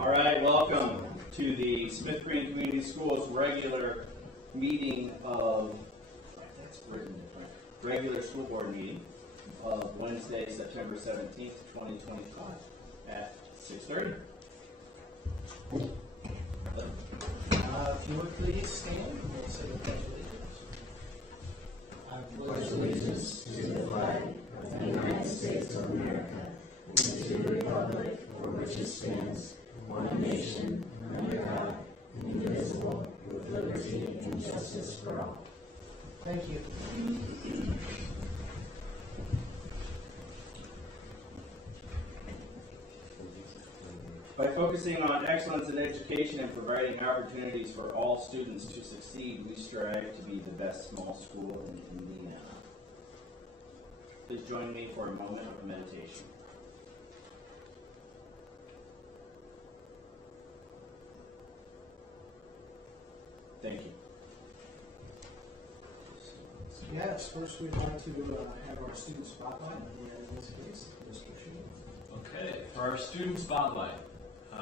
All right, welcome to the Smith Green Community Schools regular meeting of, regular school board meeting of Wednesday, September 17th, 2025 at 6:30. If you would please stand, we'll say the pledge of allegiance. I pledge allegiance to the flag of the United States of America and to the republic for which it stands, one nation, under God, indivisible, with liberty and justice for all. Thank you. By focusing on excellence in education and providing opportunities for all students to succeed, we strive to be the best small school in Indiana. Please join me for a moment of meditation. Thank you. Yes, first we'd like to have our student spotlight, and in this case, Mr. Sheen. Okay, for our student spotlight,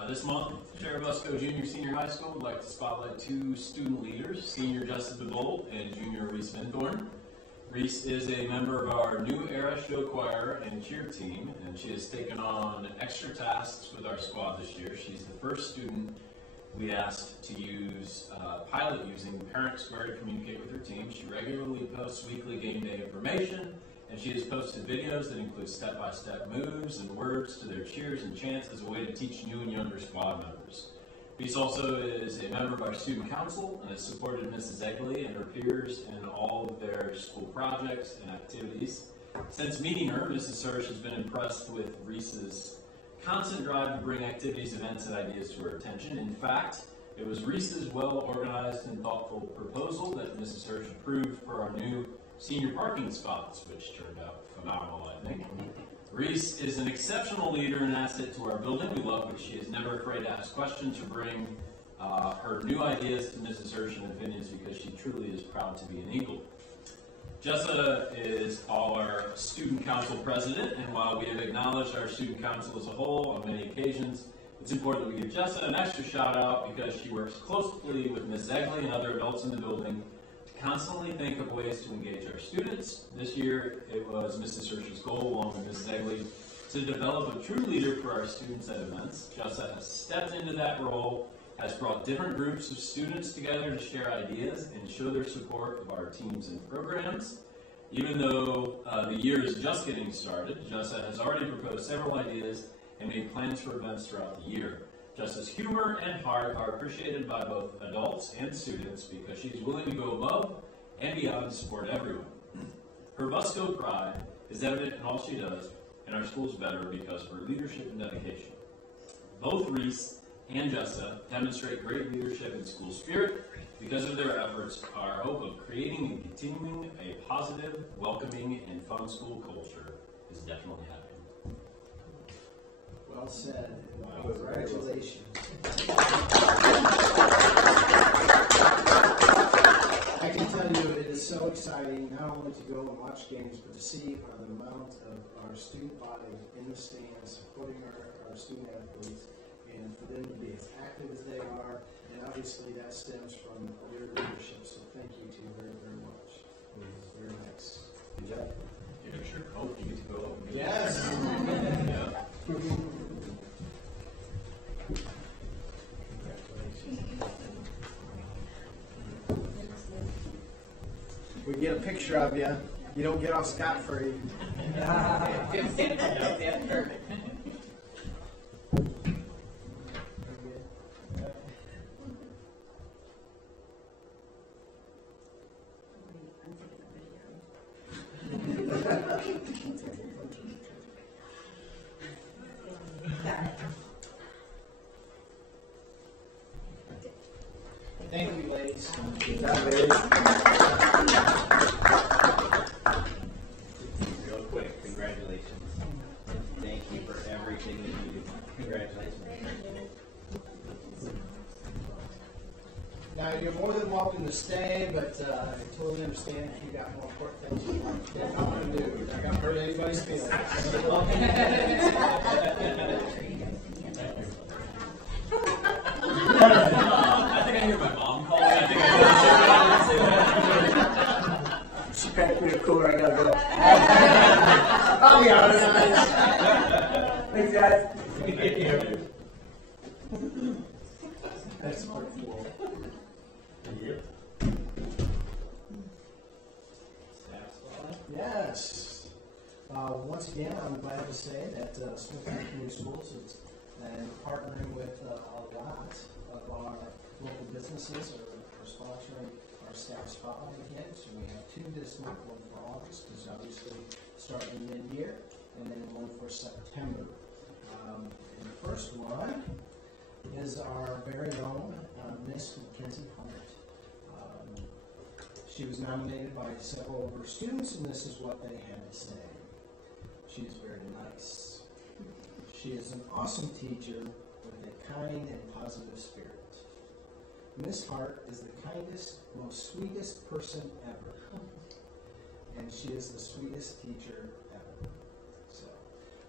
this month, Cherubusco Junior Senior High School would like to spotlight two student leaders, Senior Justin DeBolt and Junior Reese Vinthorn. Reese is a member of our New Era show choir and cheer team, and she has taken on extra tasks with our squad this year. She's the first student we asked to use pilot using Parent Square to communicate with her team. She regularly posts weekly game day information, and she has posted videos that include step-by-step moves and words to their cheers and chants as a way to teach new and younger squad members. Reese also is a member of our student council and has supported Mrs. Egley and her peers in all of their school projects and activities. Since meeting her, Mrs. Hirsch has been impressed with Reese's constant drive to bring activities, events, and ideas to her attention. In fact, it was Reese's well-organized and thoughtful proposal that Mrs. Hirsch approved for our new senior parking spots, which turned out phenomenal, I think. Reese is an exceptional leader and asset to our building. We love that she is never afraid to ask questions or bring her new ideas to Mrs. Hirsch and opinions, because she truly is proud to be an Eagle. Jessa is our student council president, and while we have acknowledged our student council as a whole on many occasions, it's important that we give Jessa an extra shout out because she works closely with Ms. Egley and other adults in the building to constantly think of ways to engage our students. This year, it was Mrs. Hirsch's goal, along with Ms. Egley, to develop a true leader for our students at events. Jessa has stepped into that role, has brought different groups of students together to share ideas and show their support of our teams and programs. Even though the year is just getting started, Jessa has already proposed several ideas and made plans for events throughout the year. Jessa's humor and heart are appreciated by both adults and students because she's willing to go above and beyond to support everyone. Her Busco pride is evident in all she does, and our school's better because of her leadership and dedication. Both Reese and Jessa demonstrate great leadership and school spirit. Because of their efforts, our hope of creating and continuing a positive, welcoming, and fun school culture is definitely happening. Well said. Wow. Congratulations. I can tell you it is so exciting not only to go and watch games, but to see the amount of our student body in the stands supporting our student athletes, and for them to be as active as they are, and obviously that stems from your leadership, so thank you to you very, very much. It was very nice. Good job. Yeah, sure. Oh, you get to go. Yes. Yeah. We get a picture of you. You don't get off scot-free. Thank you, ladies. Real quick, congratulations. Thank you for everything that you do. Congratulations. Now, you're more than welcome to stay, but I totally understand if you got more important things you want to do. I haven't hurt anybody's feelings. Thank you. That's pretty cool. Yep. Yes. Once again, I'm glad to say that Smith County Community Schools is partnering with a lot of our local businesses are sponsoring our staff spotlight again. So we have 2 this month, one for August, because obviously starting mid-year, and then one for September. And the first one is our very own Miss Mackenzie Hunt. She was nominated by several of her students, and this is what they had to say. She is very nice. She is an awesome teacher with a kind and positive spirit. Miss Hart is the kindest, most sweetest person ever. And she is the sweetest teacher ever. So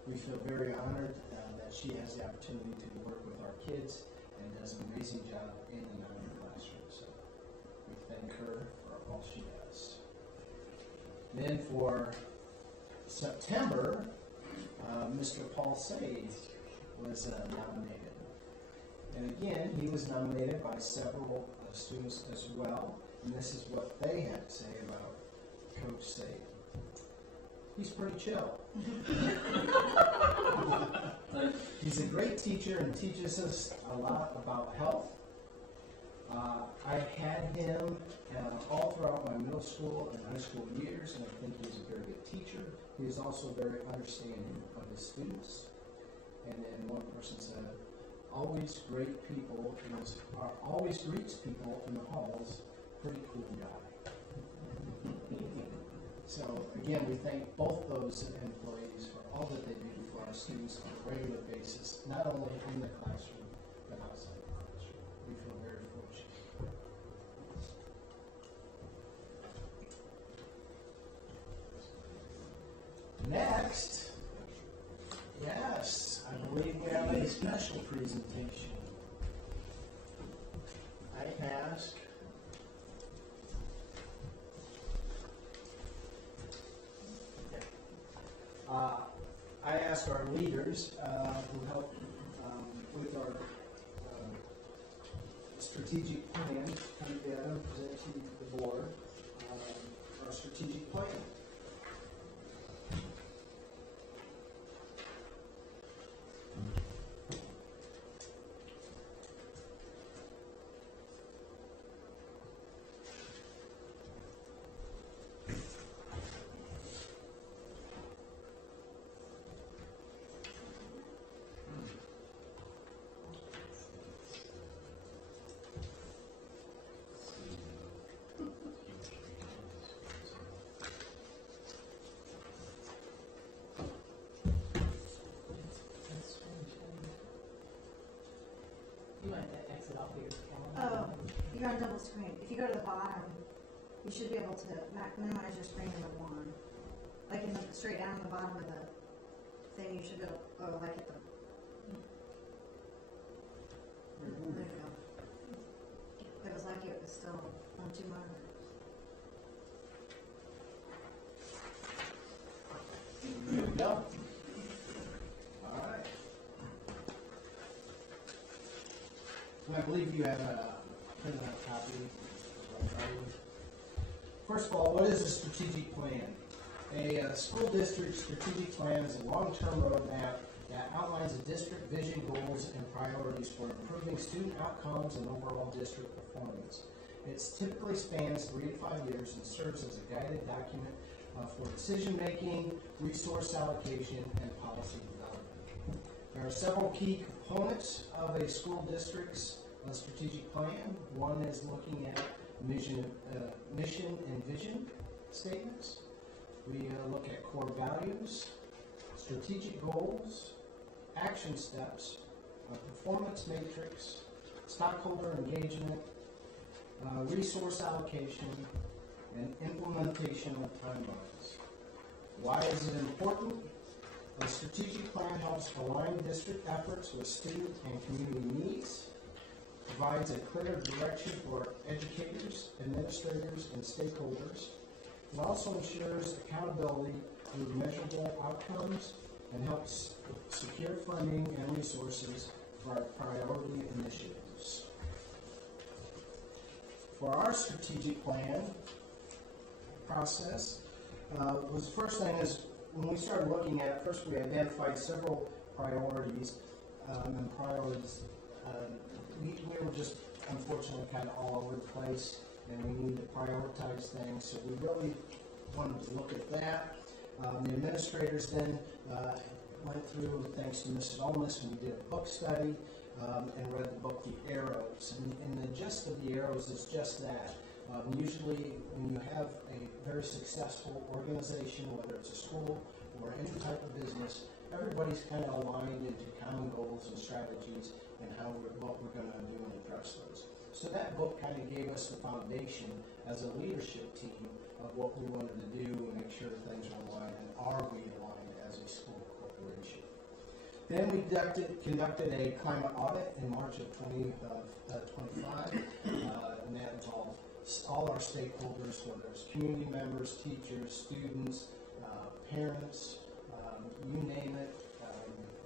we feel very honored that she has the opportunity to work with our kids and does an amazing job in and out of the classroom. So we thank her for all she does. Then for September, Mr. Paul Sage was nominated. And again, he was nominated by several students as well. And this is what they had to say about Coach Sage. He's pretty chill. He's a great teacher and teaches us a lot about health. I had him all throughout my middle school and high school years, and I think he's a very good teacher. He is also very understanding of his students. And then one person said, always great people, always greets people in the halls, pretty cool guy. So again, we thank both those employees for all that they do for our students on a regular basis, not only in the classroom, but outside the classroom. We feel very fortunate. Next, yes, I believe we have a special presentation. I ask our leaders who help with our strategic plan, come together and present to the board our strategic plan. You're on double screen. If you go to the bottom, you should be able to minimize your screen in the one. Like in the straight down at the bottom of the thing, you should go like at the. There you go. It was like it was still on 2 monitors. There we go. All right. And I believe you have a printed out copy. First of all, what is a strategic plan? A school district strategic plan is a long-term roadmap that outlines a district vision, goals, and priorities for improving student outcomes and overall district performance. It typically spans 3 to 5 years and serves as a guided document for decision-making, resource allocation, and policy development. There are several key components of a school district's strategic plan. One is looking at mission and vision statements. We look at core values, strategic goals, action steps, performance matrix, stockholder engagement, resource allocation, and implementation of timelines. Why is it important? A strategic plan helps align district efforts with student and community needs, provides a clear direction for educators, administrators, and stakeholders. It also ensures accountability through measurable outcomes and help secure funding and resources for our priority initiatives. For our strategic plan process, was the first thing is when we started looking at it, first we identified several priorities, we were just unfortunately kind of all over the place, and we need to prioritize things, so we really wanted to look at that. The administrators then went through, thanks to Mrs. Olmus, and we did a book study and read the book The Arrows. And the gist of The Arrows is just that. Usually when you have a very successful organization, whether it's a school or any type of business, everybody's kind of aligned into common goals and strategies and what we're going to do and address those. So that book kind of gave us the foundation as a leadership team of what we wanted to do and make sure things were aligned, and are we aligned as a school corporation. Then we conducted a climate audit in March of 2025, and that involved all our stakeholders, whether it's community members, teachers, students, parents, you name it,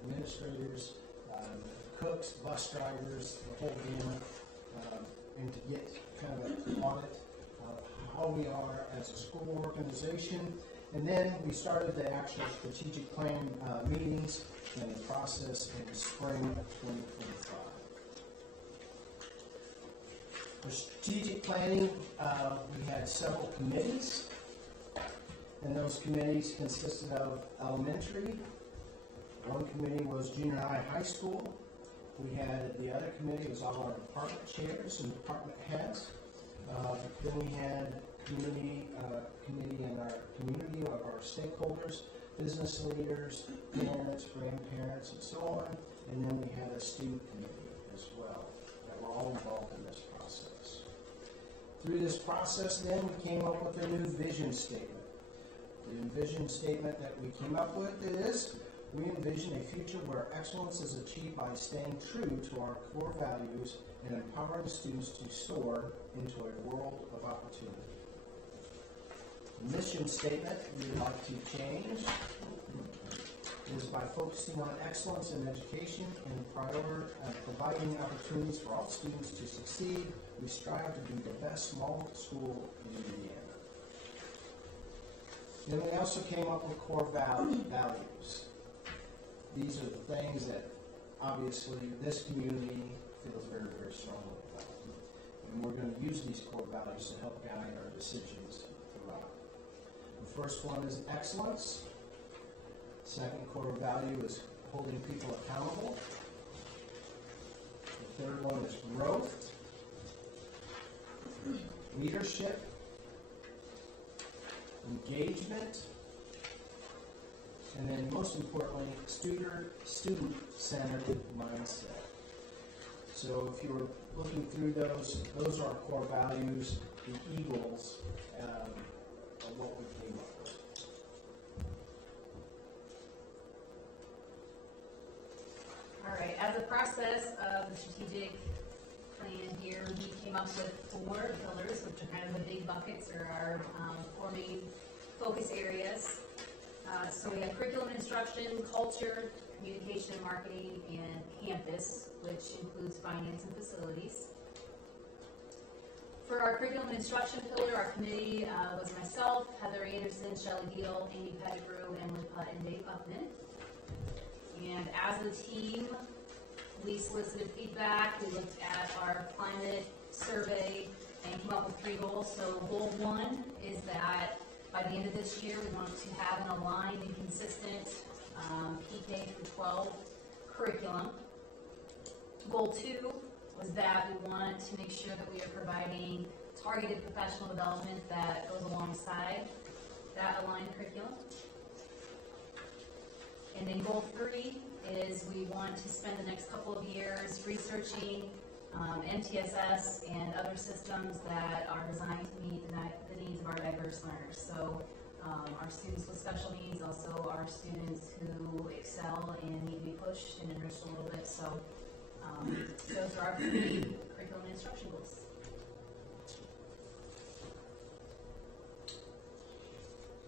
administrators, cooks, bus drivers, the whole gamut, and to get kind of an audit of how we are as a school organization. And then we started the actual strategic plan meetings and the process in the spring of 2025. For strategic planning, we had several committees, and those committees consisted of elementary. One committee was junior high school. We had the other committee was all our department chairs and department heads. Then we had committee in our community of our stakeholders, business leaders, parents, grandparents, and so on. And then we had a student committee as well that were all involved in this process. Through this process, then we came up with a new vision statement. The vision statement that we came up with is, we envision a future where excellence is achieved by staying true to our core values and empowering students to soar into a world of opportunity. The mission statement we would like to change is by focusing on excellence in education and providing opportunities for all students to succeed, we strive to be the best small school in Indiana. Then we also came up with core values. These are the things that obviously this community feels very, very strongly about. And we're going to use these core values to help guide our decisions throughout. The first one is excellence. Second core value is holding people accountable. The third one is growth, leadership, engagement, and then most importantly, student-centered mindset. So if you were looking through those are our core values, the eagles of what we came up with. All right, as a process of the strategic plan here, we came up with 4 pillars, which are kind of the big buckets or our 4 main focus areas. So we have curriculum and instruction, culture, communication and marketing, and campus, which includes finance and facilities. For our curriculum and instruction pillar, our committee was myself, Heather Anderson, Shelley Deal, Amy Pettigrew, Emily Putt, and Dave Upman. And as a team, we solicited feedback, we looked at our climate survey, and came up with 3 goals. So goal 1 is that by the end of this year, we want to have an aligned and consistent PK through 12 curriculum. Goal 2 was that we want to make sure that we are providing targeted professional development that goes alongside that aligned curriculum. And then goal 3 is we want to spend the next couple of years researching MTSS and other systems that are designed to meet the needs of our diverse learners. So our students with special needs, also our students who excel and need to be pushed and enriched a little bit. So those are our 3 curriculum and instruction goals.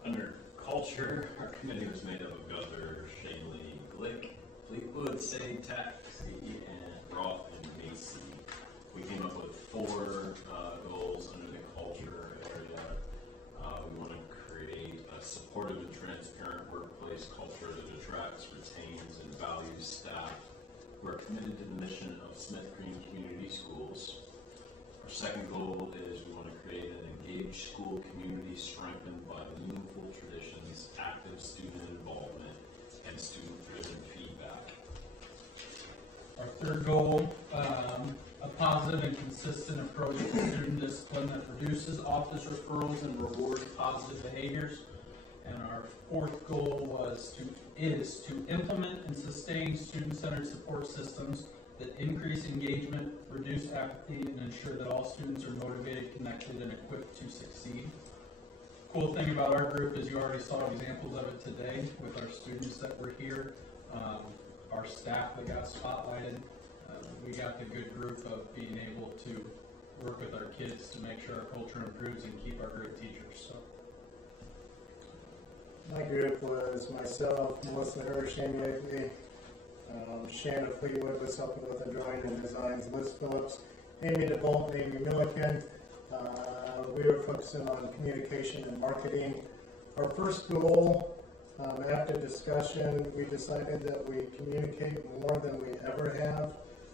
Under culture, culture, our committee was made up of Gunther, Shanley, Glick, Fleetwood, Say, Taxi, and Roth, and Macy. We came up with 4 goals under the culture area. We want to create a supportive and transparent workplace culture that attracts, retains, and values staff who are committed to the mission of Smith Green Community Schools. Our second goal is we want to create an engaged school community strengthened by meaningful traditions, active student involvement, and student-driven feedback. Our third goal, a positive and consistent approach to student discipline that reduces office referrals and rewards positive behaviors. And our fourth goal is to implement and sustain student-centered support systems that increase engagement, reduce apathy, and ensure that all students are motivated, connected, and equipped to succeed. Cool thing about our group is you already saw examples of it today with our students that were here, our staff that got spotlighted. We got the good group of being able to work with our kids to make sure our culture improves and keep our great teachers. So. My group was myself, Melissa Hirsch, Amy Avery, Shanna Fleetwood was helping with the drawing and designs, Liz Phillips, Amy DeBolt, and Amy Milliken. We were focusing on communication and marketing. Our first goal, after discussion, we decided that we communicate more than we ever have,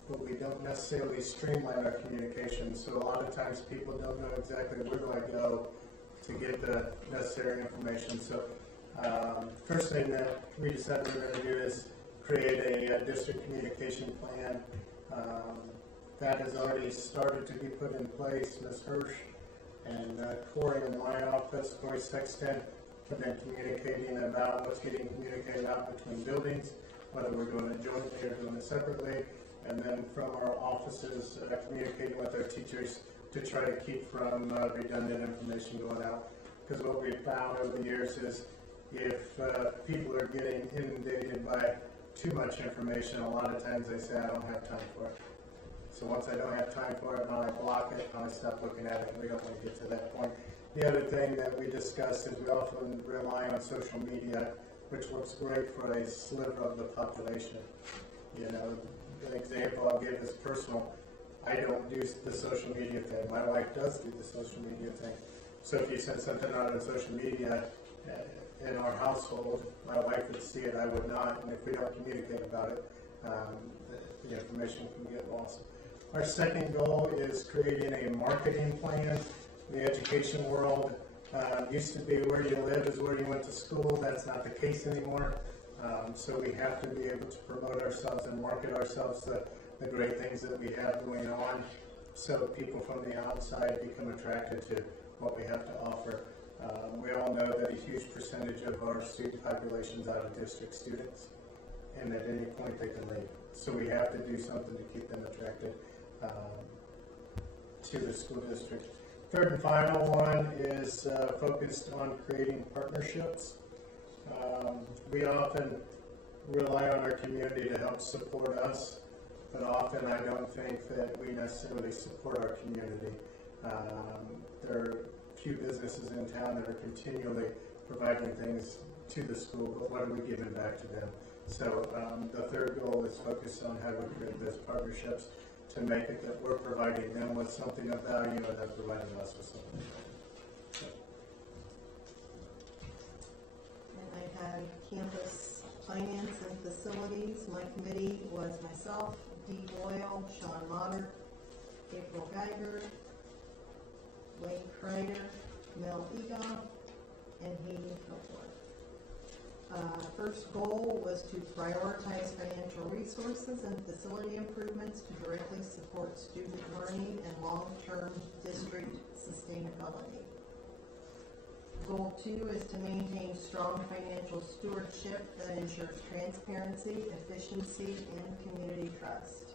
but we don't necessarily streamline our communication. So a lot of times people don't know exactly where do I go to get the necessary information. So first thing that we decided we were going to do is create a district communication plan. That has already started to be put in place. Ms. Hirsch and Corey in my office, Corey Sexton, have been communicating about what's getting communicated out between buildings, whether we're doing it jointly or doing it separately, and then from our offices, communicating with our teachers to try to keep from redundant information going out. Because what we've found over the years is if people are getting inundated by too much information, a lot of times they say, I don't have time for it. So once I don't have time for it, now I block it, and I stop looking at it, and we don't want to get to that point. The other thing that we discussed is we often rely on social media, which works great for a sliver of the population. You know, an example I'll give is personal. I don't do the social media thing. My wife does do the social media thing. So if you send something out on social media, in our household, my wife would see it, I would not, and if we don't communicate about it, the information can get lost. Our second goal is creating a marketing plan. The education world used to be where you live is where you went to school. That's not the case anymore. So we have to be able to promote ourselves and market ourselves, the great things that we have going on, so people from the outside become attracted to what we have to offer. We all know that a huge percentage of our student population is out-of-district students, and at any point they can leave. So we have to do something to keep them attracted to the school district. Third and final one is focused on creating partnerships. We often rely on our community to help support us, but often I don't think that we necessarily support our community. There are few businesses in town that are continually providing things to the school, but what are we giving back to them? So the third goal is focused on how we create those partnerships to make it that we're providing them with something of value and they're providing us with something. And I had campus finance and facilities. My committee was myself, Dee Boyle, Sean Motter, April Geiger, Wayne Kreider, Mel Egon, and Hayden Kilgore. First goal was to prioritize financial resources and facility improvements to directly support student learning and long-term district sustainability. Goal 2 is to maintain strong financial stewardship that ensures transparency, efficiency, and community trust.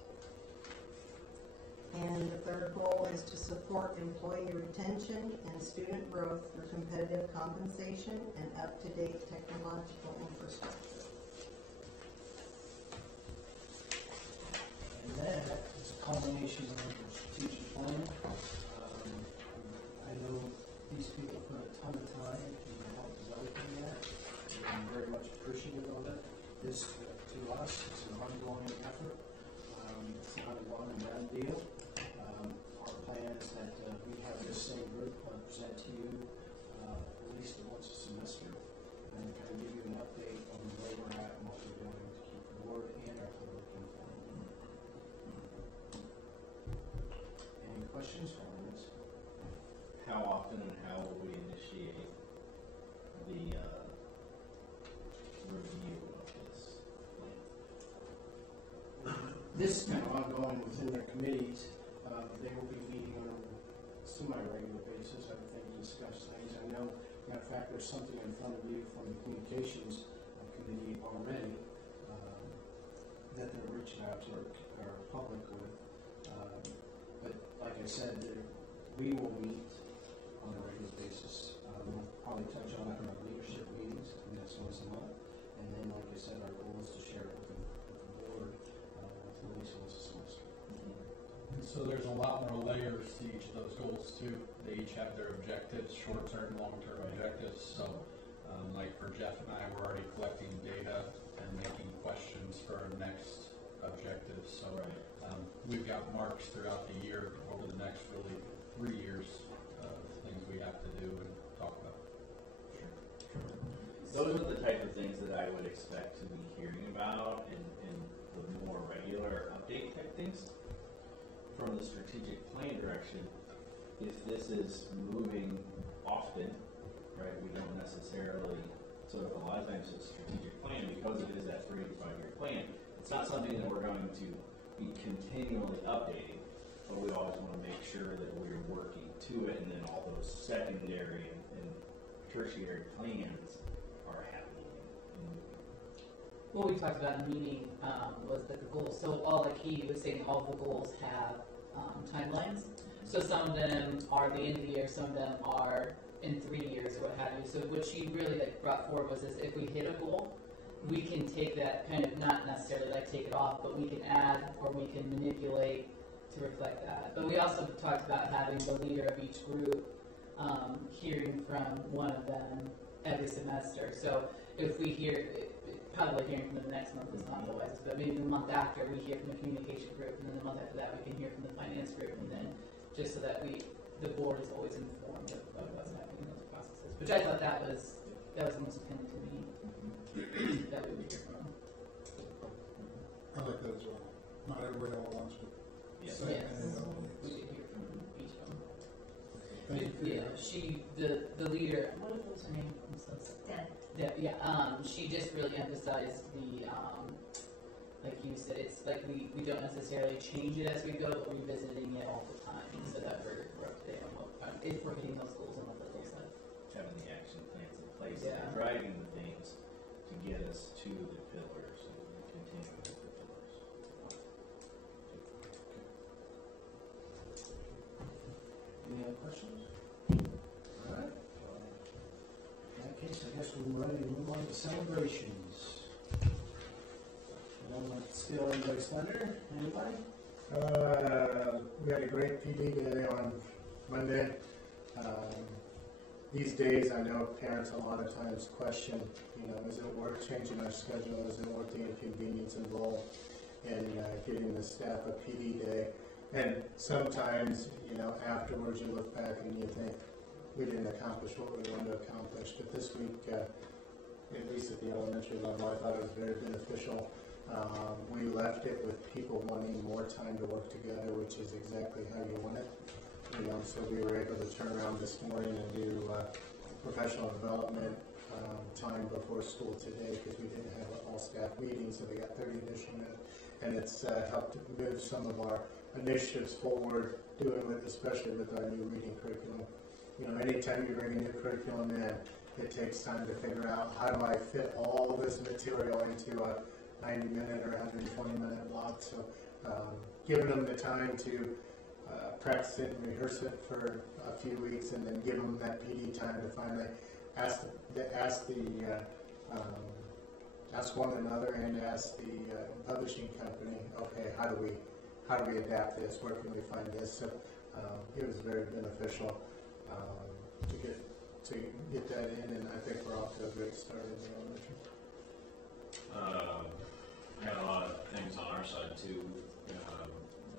And the third goal is to support employee retention and student growth through competitive compensation and up-to-date technological infrastructure. And that is a culmination of our strategic plan. I know these people put a ton of time and help developing that. how often and how will we initiate the review of this plan? This is kind of ongoing within their committees. They will be meeting on a semi-regular basis, I think, to discuss things. I know, matter of fact, there's something in front of you from the communications committee already that they're reaching out to our public with. But like I said, we will meet on a regular basis. We'll probably touch on it in our leadership meetings, and that's once a month. And then, like I said, our goal is to share it with the board at least once a semester. And so there's a lot more layers to each of those goals too. They each have their objectives, short-term, long-term objectives. So like for Jeff and I, we're already collecting data and making questions for our next objectives. So we've got marks throughout the year over the next really 3 years of things we have to do and talk about. Those are the type of things that I would expect to be hearing about in the more regular update type things. From the strategic plan direction, if this is moving often, right, we don't necessarily, so a lot of times it's strategic plan, because it is that 3 to 5 year plan, it's not something that we're going to be continually updating, but we always want to make sure that we're working to it, and then all those secondary and tertiary plans are happening. What we talked about in the meeting was the goals. So all the key was saying all the goals have timelines. So some of them are the end of the year, some of them are in 3 years or what have you. So what she really brought forward was if we hit a goal, we can take that kind of, not necessarily take it off, but we can add or we can manipulate to reflect that. But we also talked about having the leader of each group hearing from one of them every semester. So if we hear, probably hearing from the next month is not the wisest, but maybe the month after we hear from the communication group, and then the month after that we can hear from the finance group, and then just so that the board is always informed of what's happening in those processes. Which I thought that was the most appealing to me that we would hear from. I like that as well. Not everybody all wants to. Yes. Yes, we did hear from each of them. Thank you. Yeah, the leader, what was her name? I'm so sorry. She just really emphasized the, like you said, it's like we don't necessarily change it as we go, but we're revisiting it all the time, so that we're up to date on if we're hitting those goals and what those looks like. Having the action plans in place, Yeah. and driving the things to get us to the pillars and continue with the pillars. Any other questions? All right. In that case, I guess we're ready to move on to celebrations. Still anybody slender? Anybody? We had a great PD day on Monday. These days, I know parents a lot of times question, is it worth changing our schedule? Is it worth the inconvenience involved in giving the staff a PD day? And sometimes, afterwards you look back and you think, we didn't accomplish what we wanted to accomplish. But this week, at least at the elementary level, I thought it was very beneficial. We left it with people wanting more time to work together, which is exactly how you want it. So we were able to turn around this morning and do professional development time before school today because we didn't have an all-staff meeting, so they got 30 additional minutes. And it's helped move some of our initiatives forward, especially with our new reading curriculum. Anytime you bring a new curriculum in, it takes time to figure out how do I fit all this material into a 90-minute or 120-minute block. So giving them the time to practice it and rehearse it for a few weeks, and then give them that PD time to finally ask one another and ask the publishing company, okay, how do we adapt this? Where can we find this? So it was very beneficial to get that in, and I think we're off to a great start in the elementary. We had a lot of things on our side too.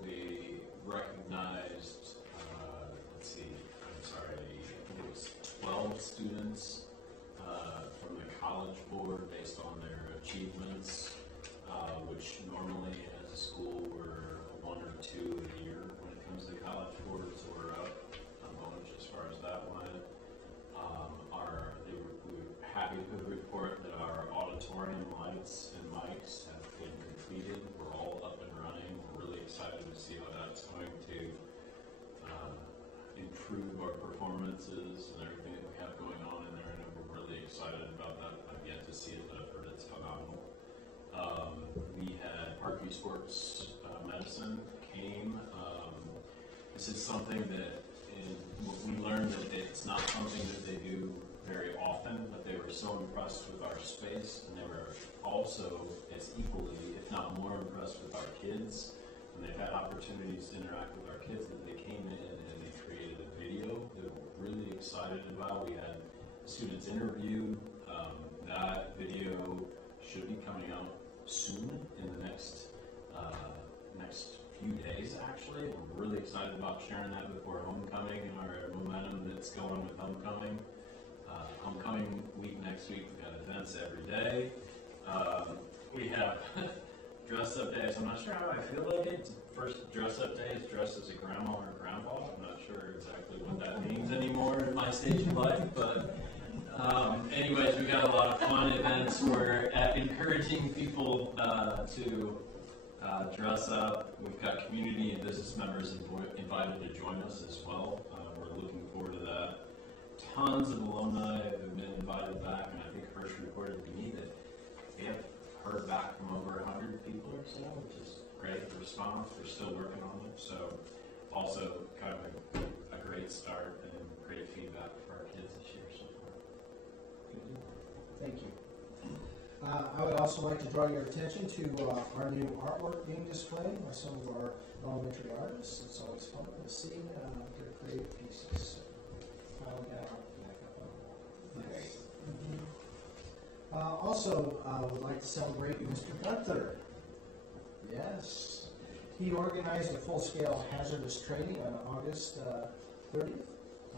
We recognized, I think it was 12 students from the College Board based on their achievements, which normally as a school we're 1 or 2 a year when it comes to the College Board, so we're up a bunch as far as that. improve our performances and everything that we have going on in there, and we're really excited about that. I've yet to see it, but I've heard it's phenomenal. We had Parkview Sports Medicine came. This is something that we learned that it's not something that they do very often, but they were so impressed with our space, and they were also as equally, if not more, impressed with our kids. And they've had opportunities to interact with our kids that they came in and they created a video that we're really excited about. We had students interviewed. That video should be coming out soon in the next few days, actually. I'm really excited about sharing that before homecoming and our momentum that's going with homecoming. Homecoming week next week, we've got events every day. We have dress-up days. I'm not sure how I feel like it. First dress-up day is dressed as a grandma or a grandpa. I'm not sure exactly what that means anymore at my stage of life, but anyways, we got a lot of fun events. We're encouraging people to dress up. We've got community and business members invited to join us as well. We're looking forward to that. Tons of alumni have been invited back, and I think Hirsch reported to me that they have heard back from over 100 people or so, which is great response. We're still working on it. So also kind of a great start and great feedback for our kids this year so far. Thank you. I would also like to draw your attention to our new artwork being displayed by some of our elementary artists. It's always fun to see their creative pieces. Finally got our back up on the wall. Nice. Also, I would like to celebrate Mr. Gunther. Yes. He organized a full-scale hazardous training on August 30th.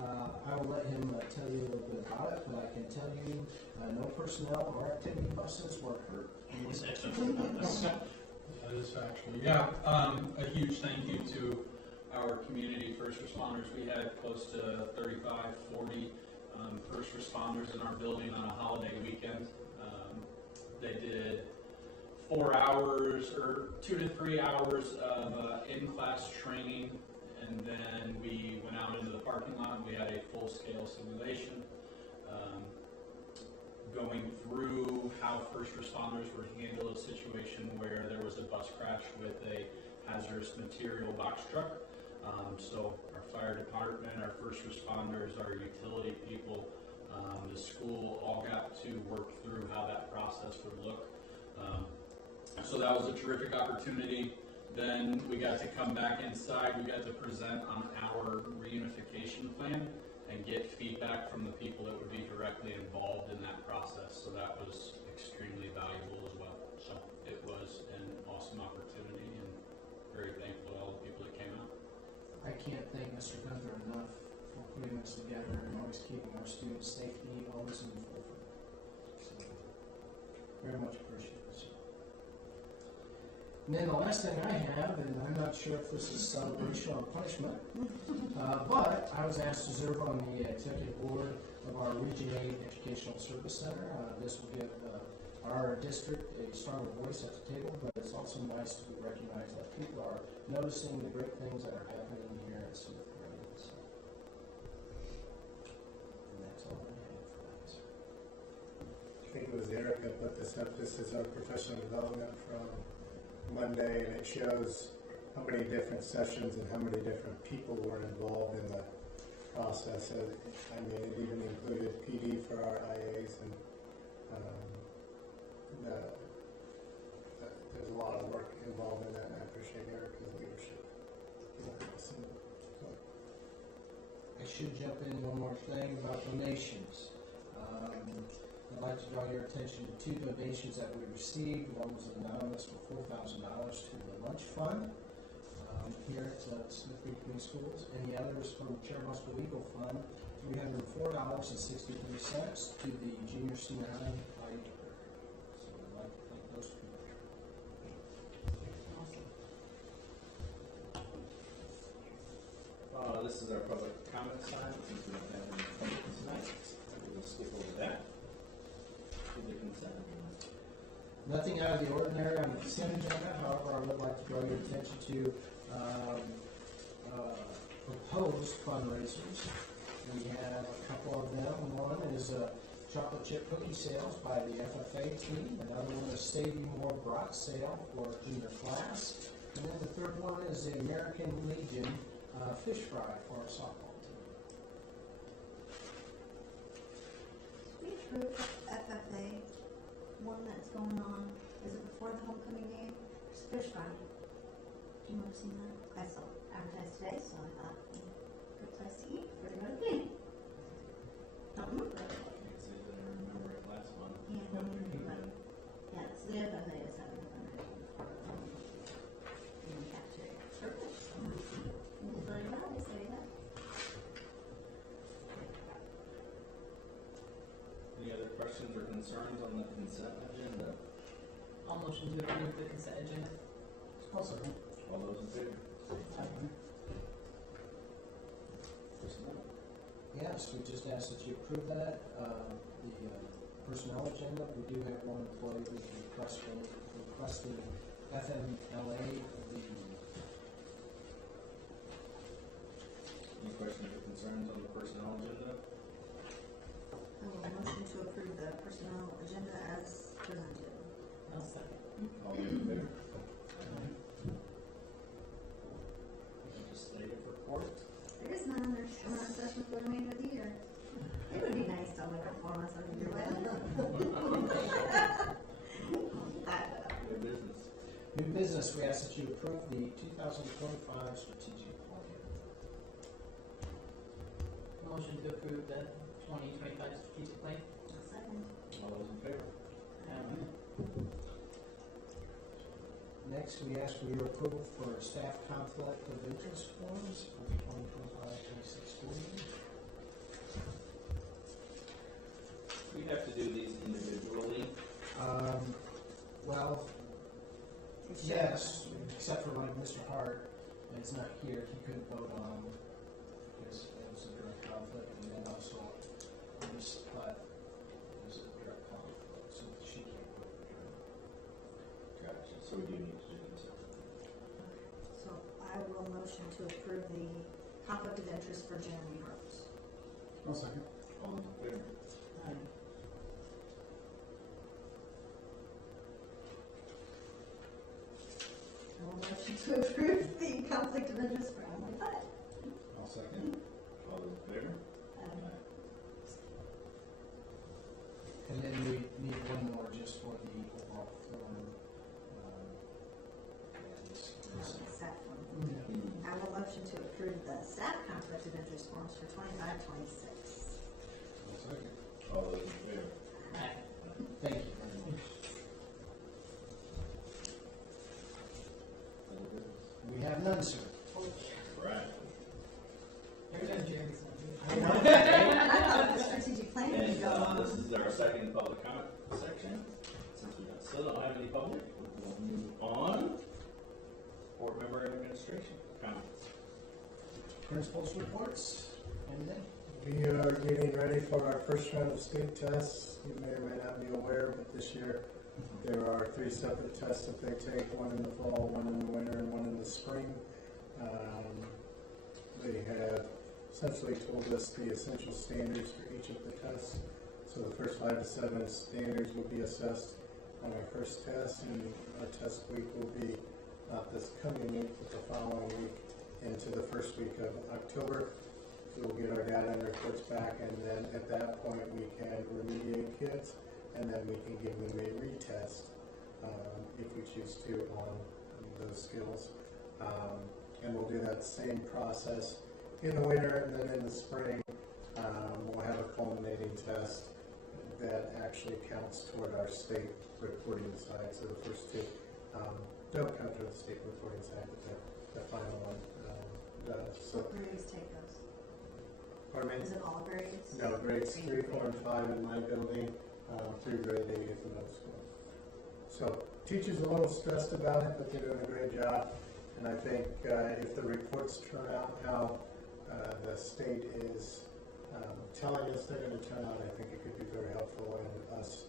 I will let him tell you a little bit about it, but I can tell you no personnel or activity buses were hurt in this exercise. Satisfactory. Yeah, a huge thank you to our community first responders. We had close to 35, 40 first responders in our building on a holiday weekend. They did 4 hours or 2 to 3 hours of in-class training, and then we went out into the parking lot and we had a full-scale simulation going through how first responders would handle a situation where there was a bus crash with a hazardous material box truck. So our fire department, our first responders, our utility people, the school all got to work through how that process would look. So that was a terrific opportunity. Then we got to come back inside. We got to present on our reunification plan and get feedback from the people that would be directly involved in that process. So that was extremely valuable as well. So it was an awesome opportunity, and very thankful to all the people that came out. I can't thank Mr. Gunther enough for putting this together and always keeping our students' safety always in the forefront. So, very much appreciate this. And then the last thing I have, and I'm not sure if this is celebration or punishment, but I was asked to serve on the executive board of our Region 8 Educational Service Center. This will give our district a stronger voice at the table, but it's also nice to recognize that people are noticing the great things that are happening here at Smith Grade. So. And that's all I have for that. I think it was Erica put this up. This is our professional development from Monday, and it shows how many different sessions and how many different people were involved in the process. I mean, it even included PD for our IAs, and there's a lot of work involved in that, and I appreciate Erica's leadership. I should jump in one more thing about donations. I'd like to draw your attention to 2 donations that we received. One was anonymous for $4,000 to the lunch fund here at Smith Creek Community Schools, and the other is from the Chair Muscle Eagle Fund, $304.63 to the junior senior high light. So I'd like to thank those people. This is our public comment time. Since we don't have any public tonight, we'll skip over that. The consent. Nothing out of the ordinary on the consent agenda. However, I would like to draw your attention to proposed fundraisers. We have a couple of them. One is chocolate chip cookie sales by the FFA team. Another one is Save You More brat sale for junior class. And then the third one is the American Legion fish fry for our softball team. We approved FFA, one that's going on, is it before the homecoming game? It's Fish Fry. Do you want to see that? I saw it advertised today, so I thought, good place to eat before they go to the game. Don't remember. Can't say that I remember it last month. Yeah, no, yeah, so the FFA is having a fundraiser for in the cafeteria. Perfect. We'll find out, I say that. Any other questions or concerns on the consent agenda? I'll motion to approve the consent agenda. Also, All those in favor? yes, we just asked that you approve that. The personnel agenda, we do have one employee who's requested FMLA leave. Any questions or concerns on the personnel agenda? I will motion to approve the personnel agenda as presented. I'll second. All those in favor? Legislative report. There is none, there's coming up session for the remainder of the year. It would be nice to only have 4 months under your belt. New business. New business, we ask that you approve the 2025 strategic plan. Motion to approve the 2025 strategic plan. I'll second. All those in favor? Next, we ask for your approval for staff conflict of interest forms for the 2025-26 school year. We have to do these individually. Well, yes, except for like Mr. Hart, it's not here, he couldn't vote on because it was a direct conflict, and then also Ms. Platt was a direct conflict, so she can't vote for him. Gotcha. So we do need to do these. So I will motion to approve the conflict of interest for Jeremy Hart. I'll second. All those in favor? I will motion to approve the conflict of interest for Emily Platt. I'll second. All those in favor? And then we need one more just for the overall form. Staff one. I will motion to approve the staff conflict of interest forms for 25-26. I'll second. All those in favor? Thank you very much. Other business? We have none, sir. Right. You're done, Jeremy. I thought the strategic plan would And go on. this is our second public comment section. Since we still don't have any public, we'll move on. Board member and administration comments. Principals reports, anything? We are getting ready for our first round of state tests. You may or may not be aware, but this year there are 3 separate tests that they take, one in the fall, one in the winter, and one in the spring. They have essentially told us the essential standards for each of the tests. So the first 5 to 7 standards will be assessed on our first test, and our test week will be not this coming week, but the following week into the first week of October. We'll get our data and reports back, and then at that point we can remediate kids, and then we can give them a retest if we choose to on those skills. And we'll do that same process in the winter, and then in the spring we'll have a culminating test that actually counts toward our state reporting side. So the first 2 don't count toward the state reporting side, but the final one does. So, What grades take those? pardon me? Is it all grades? No, grades 3, 4, and 5 in my building, through grade 8 at the middle school. So teachers are a little stressed about it, but they're doing a great job. And I think if the reports turn out how the state is telling us they're going to turn out, I think it could be very helpful in us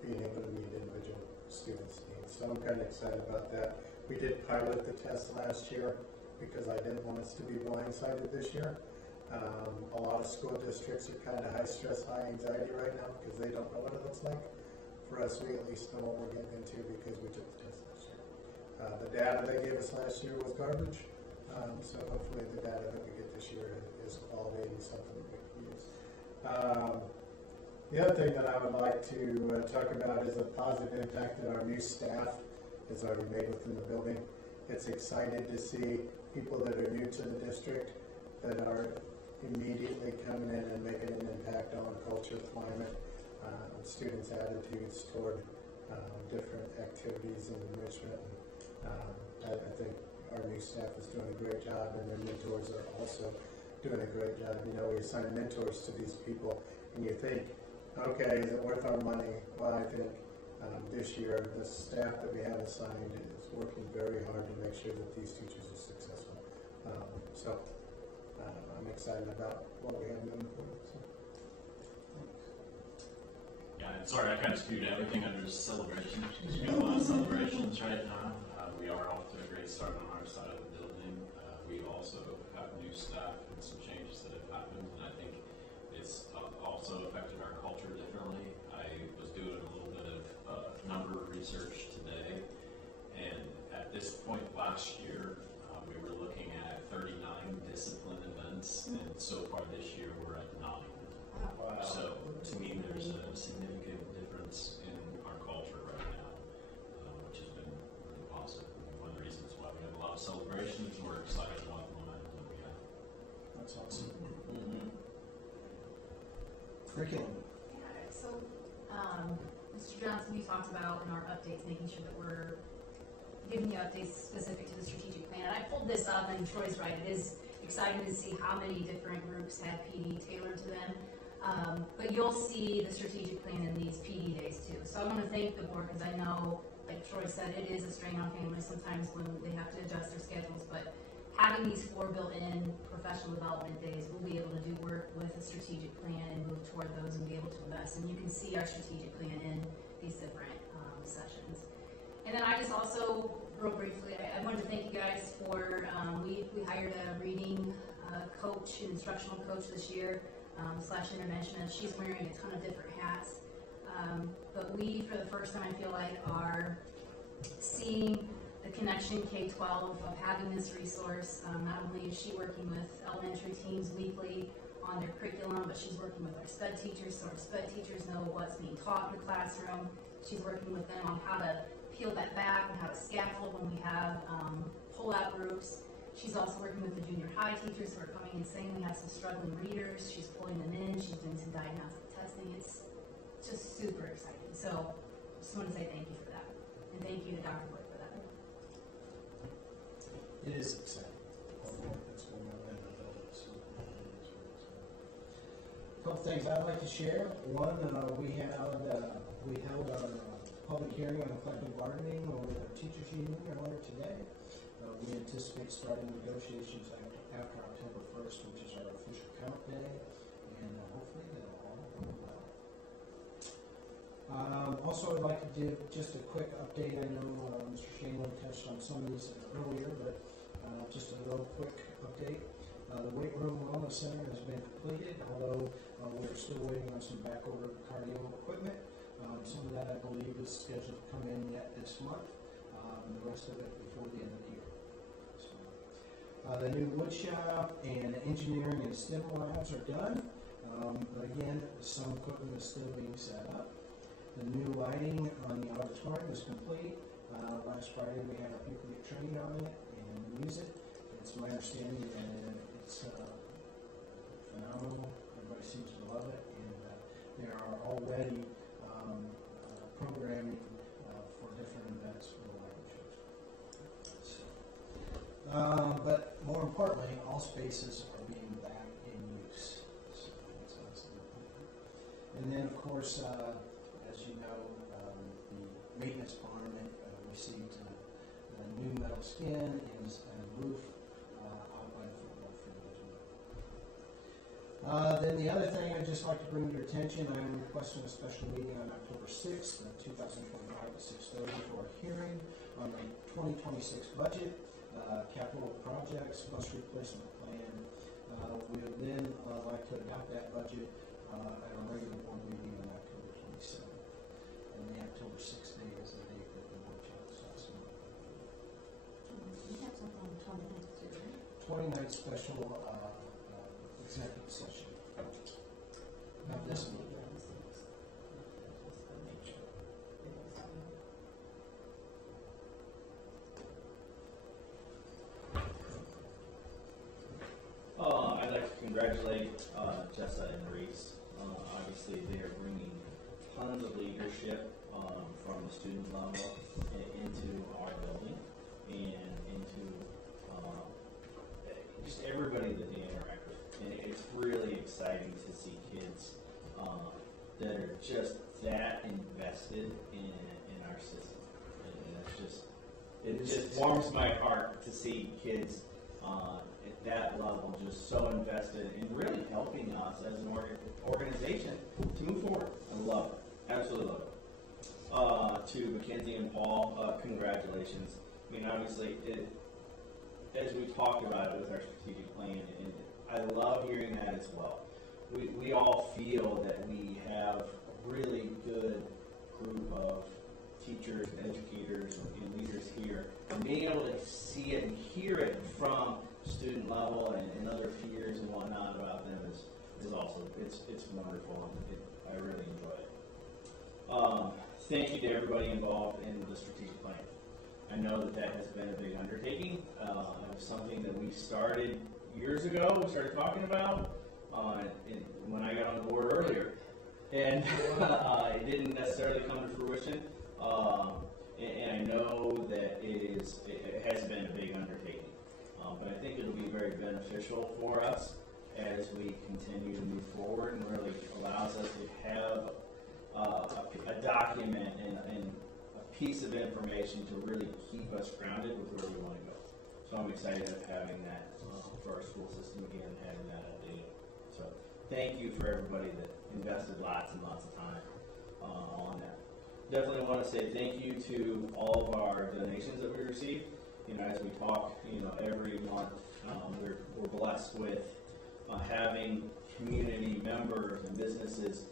being able to meet individual students' needs. So I'm kind of excited about that. We did pilot the test last year, because I didn't want us to be blindsided this year. A lot of school districts are kind of high stress, high anxiety right now because they don't know what it looks like. For us, we at least know what we're getting into because we took the test last year. The data they gave us last year was garbage, so hopefully the data that we get this year is quality and something that we can use. The other thing that I would like to talk about is the positive impact that our new staff has already made within the building. It's exciting to see people that are new to the district that are immediately coming in and making an impact on culture, climate, students' attitudes toward different activities and enrichment. I think our new staff is doing a great job, and their mentors are also doing a great job. You know, we assign mentors to these people, and you think, okay, is it worth our money? Well, I think this year the staff that we have assigned is working very hard to make sure that these teachers are successful. So I'm excited about what we have moving forward. So. Yeah, and sorry, I kind of skewed everything under celebration because we got a lot of celebrations right now. We are off to a great start on our side of the building. We also have new staff and some changes that have happened, and I think it's also affected our culture differently. I was doing a little bit of number research today, and at this point last year, we were looking at 39 discipline events, and so far this year we're at 9. Wow. So to me, there's a significant difference in our culture right now, which has been really positive. One of the reasons why we have a lot of celebrations, and we're excited about the momentum that we have. That's awesome. Mm-hmm. Curriculum. Yeah, so, Mr. Johnson, you talked about in our updates, making sure that we're giving you updates specific to the strategic plan. And I pulled this up, and Troy's right, it is exciting to see how many different groups have PD tailored to them. But you'll see the strategic plan in these PD days too. So I want to thank the board because I know, like Troy said, it is a strain on families sometimes when they have to adjust their schedules. But having these 4 built-in professional development days, we'll be able to do work with a strategic plan and move toward those and be able to invest. And you can see our strategic plan in these different sessions. And then I just also, real briefly, I wanted to thank you guys for, we hired a reading coach, an instructional coach this year, / interventionist. She's wearing a ton of different hats. But we, for the first time, I feel like, are seeing the connection K-12 of having this resource. Not only is she working with elementary teams weekly on their curriculum, but she's working with our SPED teachers, so our SPED teachers know what's being taught in the classroom. She's working with them on how to peel that back and how to scaffold when we have pull-out groups. She's also working with the junior high teachers who are coming and saying we have some struggling readers. She's pulling them in. She's doing some diagnostic testing. It's just super exciting. So just want to say thank you for that. And thank you to Dr. Wood for that. It is exciting. That's going on in the building. So a couple things I'd like to share. One, we held our public hearing on collective bargaining with our teachers union earlier today. We anticipate starting negotiations after October 1st, which is our official count day, and hopefully they'll all go well. Also, I'd like to give just a quick update. I know Mr. Shanley touched on some of these earlier, but just a real quick update. The weight room wellness center has been completed, although we're still waiting on some backorder cardio equipment. Some of that, I believe, is scheduled to come in yet this month, and the rest of it before the end of the year. The new wood shop and engineering and STEM labs are done. But again, some equipment is still being set up. The new lighting on the auditorium is complete. Last Friday we had our people get trained on it and use it. It's my understanding that it's phenomenal. Everybody seems to love it, and there are already programming for different events for the lighting shows. So, but more importantly, all spaces are being back in use. So that's awesome. And then, of course, as you know, the maintenance department received new metal skin and roof out by the football field as well. Then the other thing I'd just like to bring to your attention, I'm requesting a special meeting on October 6th, 2025 at 6:30 for a hearing on the 2026 budget. capital projects, bus replacement plan. We would then like to adopt that budget at a regular board meeting on October 27th. And the October 6th day is the date that the workshop's last month. We have something on the 29th too, right? 29th special executive session. Not this meeting. I'd like to congratulate Jessa and Reese. Obviously, they are bringing tons of leadership from the student level into our building and into just everybody that they interact with. And it's really exciting to see kids that are just that invested in our system. And it just warms my heart to see kids at that level just so invested in really helping us as an organization to move forward. I love it. Absolutely love it. To Mackenzie and Paul, congratulations. I mean, obviously, as we talked about it with our strategic plan, and I love hearing that as well. We all feel that we have a really good group of teachers, educators, and leaders here, and being able to see it and hear it from student level and other peers and whatnot about them is also, it's wonderful, and I really enjoy it. Thank you to everybody involved in the strategic plan. I know that has been a big undertaking. It was something that we started years ago, we started talking about when I got on board earlier. And it didn't necessarily come to fruition. And I know that it has been a big undertaking. But I think it'll be very beneficial for us as we continue to move forward, and really allows us to have a document and a piece of information to really keep us grounded with where we want to go. So I'm excited of having that for our school system again, having that updated. So thank you for everybody that invested lots and lots of time on that. Definitely want to say thank you to all of our donations that we received. You know, as we talk, every month, we're blessed with having community members and businesses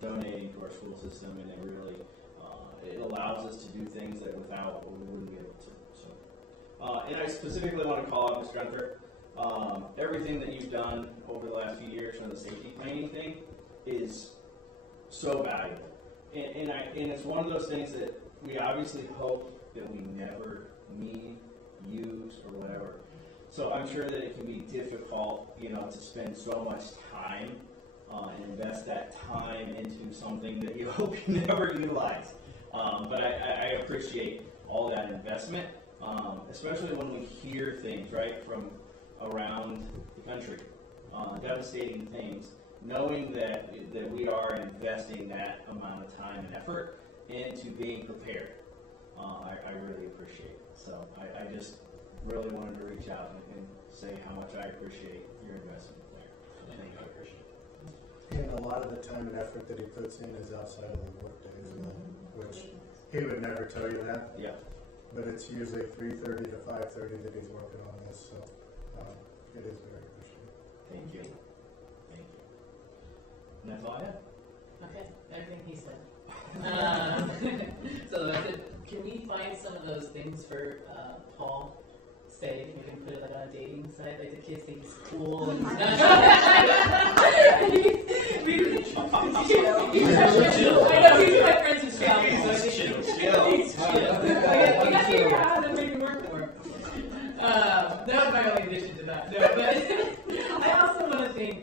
donating to our school system, and it really it allows us to do things that without we wouldn't be able to. So, and I specifically want to call out Mr. Gunther. Everything that you've done over the last few years from the safety planning thing is so valuable, and it's one of those things that we obviously hope that we never need, use, or whatever. So I'm sure that it can be difficult, to spend so much time and invest that time into something that you hope you never utilize. But I appreciate all that investment, especially when we hear things, right, from around the country, devastating things, knowing that we are investing that amount of time and effort into being prepared. I really appreciate it. So I just really wanted to reach out and say how much I appreciate your investment there. So thank you. I appreciate it. And a lot of the time and effort that he puts in is outside of the workday as well, which he would never tell you that. Yeah. But it's usually 3:30 to 5:30 that he's working on this, so it is very appreciated. Thank you. Thank you. And that's all I have. Okay, everything he said. So can we find some of those things for Paul? Say, we can put it like on a dating site, like the kids think he's cool. And I know, these are my friends who's shouting, so I think he's chill. We got to figure out how to make it work for him. That was my only addition to that. No, but I also want to thank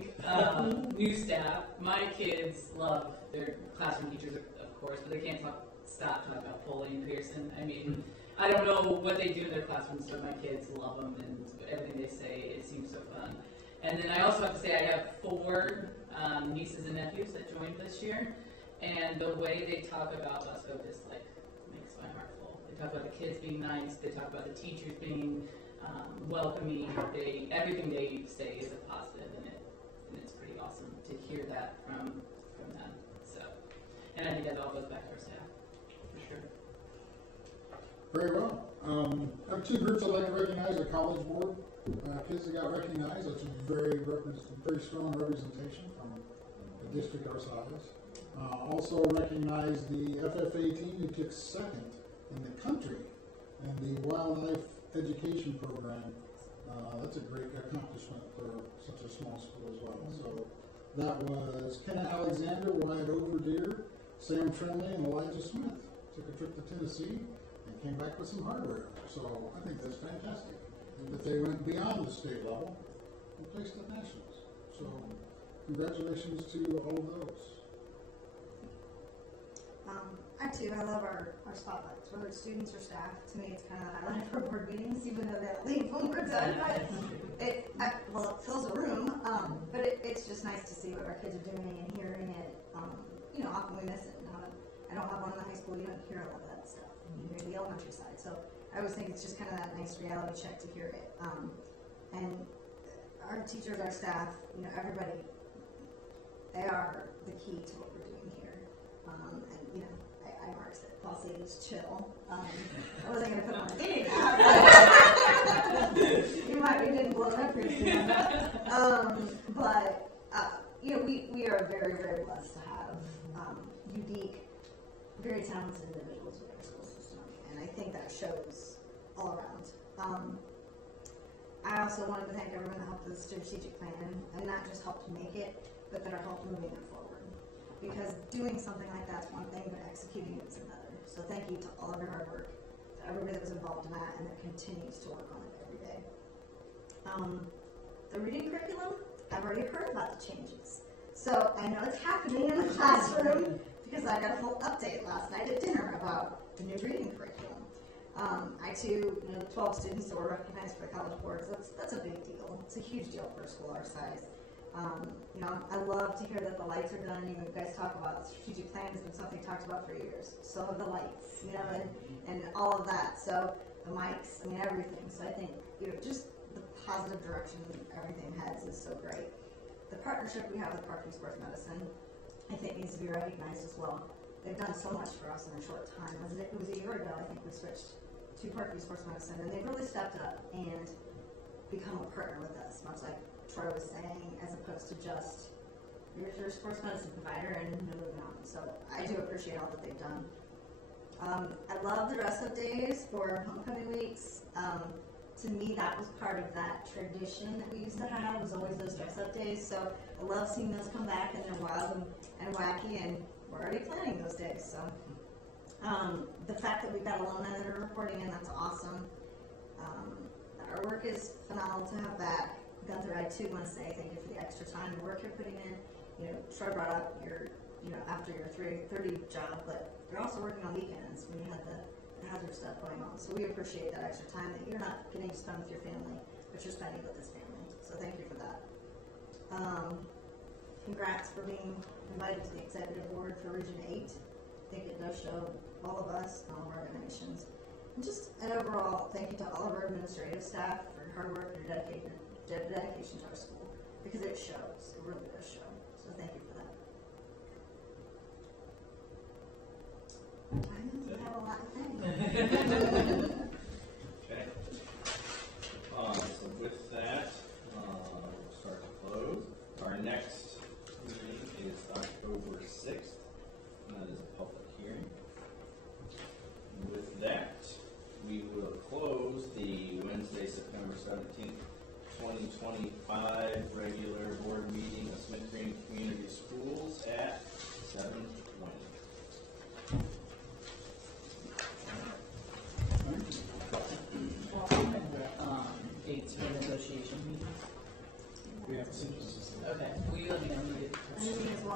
new staff. My kids love their classroom teachers, of course, but they can't stop talking about Foley and Pearson. I mean, I don't know what they do in their classrooms, but my kids love them, and everything they say, it seems so fun. And then I also have to say I have 4 nieces and nephews that joined this year, and the way they talk about Busco just makes my heart full. They talk about the kids being nice, they talk about the teachers being welcoming. Everything they say is a positive, and it's pretty awesome to hear that from them. So, and I think that all goes back to our staff, for sure. Very well. I have two groups I'd like to recognize. The College Board kids that got recognized. That's a very strong representation from a district our size. Also recognize the FFA team who took second in the country in the wildlife education program. That's a great accomplishment for such a small school as well. So that was Kenna Alexander, Wyatt Overdeer, Sam Trimley, and Elijah Smith. Took a trip to Tennessee and came back with some hardware. So I think that's fantastic that they went beyond the state level and placed at nationals. So congratulations to all of those. I love our spotlights, whether it's students or staff. To me, it's kind of the highlight of our board meetings, even though they don't leave when we're done. But it fills a room, but it's just nice to see what our kids are doing and hearing it. Often we miss it. I don't have one in the high school, you don't hear a lot of that stuff. You hear the elementary side. So I always think it's just kind of that nice reality check to hear it. And our teachers, our staff, everybody, they are the key to what we're doing here. I marked that Bossy was chill. I wasn't going to put on a meeting now. You didn't blow it up pretty soon. We are very, very blessed to have unique, very talented individuals in our school system, and I think that shows all around. I also wanted to thank everyone that helped with the strategic plan, and not just helped make it, but that are helped moving it forward. Because doing something like that's one thing, but executing it is another. So thank you to all of your hard work, to everybody that was involved in that, and that continues to work on it every day. The reading curriculum, I've already heard about the changes. So I know it's happening in the classroom because I got a full update last night at dinner about the new reading curriculum. I too, the 12 students that were recognized for the College Board, so that's a big deal. It's a huge deal for a school our size. I love to hear that the lights are done. You guys talk about the strategic plan has been something talked about for years. So have the lights, and all of that. So the mics, everything. So I think, just the positive direction everything heads is so great. The partnership we have with Parkview Sports Medicine, I think, needs to be recognized as well. They've done so much for us in a short time. It was a year ago, I think, we switched to Parkview Sports Medicine, and they've really stepped up and become a partner with us, much like Troy was saying, as opposed to just your sports medicine provider and moving on. So I do appreciate all that they've done. I love the dress up days for homecoming weeks. To me, that was part of that tradition that we used to have, was always those dress up days. So I love seeing those come back, and they're wild and wacky, and we're already planning those days. So the fact that we've got alumni that are reporting in, that's awesome. Our work is phenomenal to have back. Gunther, I too want to say thank you for the extra time and work you're putting in. Troy brought up your, after your 3:30 job, but you're also working on weekends when you had the hazard stuff going on. So we appreciate that extra time that you're not getting to spend with your family, but you're spending with this family. So thank you for that. Congrats for being invited to the executive board for Region 8. I think it does show all of us, all of our organizations. And just an overall thank you to all of our administrative staff for your hard work and your dedication to our school, because it shows. It really does show. So thank you for that. I have a lot to say. Okay. So with that, we'll start to close. Our next meeting is October 6th. That is a public hearing. With that, we will close the Wednesday, September 17th, 2025 regular board meeting of Smith Green Community Schools at 7:20. Dates for negotiation meetings. We have to see. Okay, will you let me know when you get